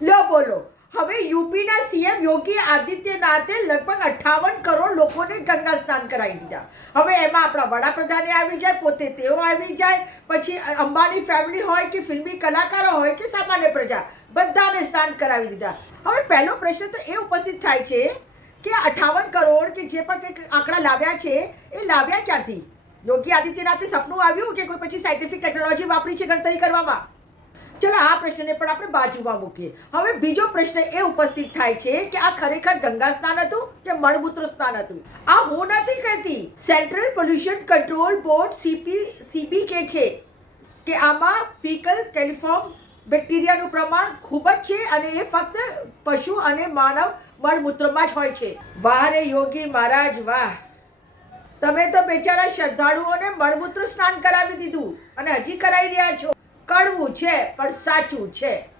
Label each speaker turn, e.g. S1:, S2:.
S1: લો બોલો. હવે યુપીના સીએમ યોગી આદિત્યનાથે લગભગ અઠ્ઠાવન કરોડ લોકોને ગંગા સ્નાન કરાવી દીધા. હવે એમાં આપણા વડાપ્રધાને આવી જાય, પોતે તેઓ આવી જાય, પછી અંબાની ફેમિલી હોય કે ફિલ્મી કલાકારો હોય કે સામાન્ય પ્રજા, બધાને સ્નાન કરાવી દીધા. હવે પહેલો પ્રશ્ન તો એ ઉપસ્થિત થાય છે કે અઠ્ઠાવન કરોડ કે જે પણ કંઈક આંકડા લાવ્યા છે, એ લાવ્યા ક્યાંથી? યોગી આદિત્યનાથે સપનું આવ્યું કે કોઈ પછી સાયન્ટિફિક ટેકનોલોજી વાપરી છે ગણતરી કરવામાં? ચલો આ પ્રશ્નને પણ આપણે બાજુમાં મૂકીએ. હવે બીજો પ્રશ્ન એ ઉપસ્થિત થાય છે કે આ ખરેખર ગંગા સ્નાન હતું કે મળમૂત્ર સ્નાન હતું? આ હું નથી કહેતી. Central pollution control board CP CB કે છે કે આમાં ફિકલ કેલિફોર્મ બેક્ટેરિયાનું પ્રમાણ ખૂબ જ છે અને એ ફક્ત પશુ અને માનવ મળમૂત્રમાં જ હોય છે. વાહ રે યોગી મહારાજ, વાહ. તમે તો બેચારા શ્રદ્ધાળુઓને મળમૂત્ર સ્નાન કરાવી દીધું અને હજી કરાવી રહ્યા છો. કડવું છે પણ સાચું છે.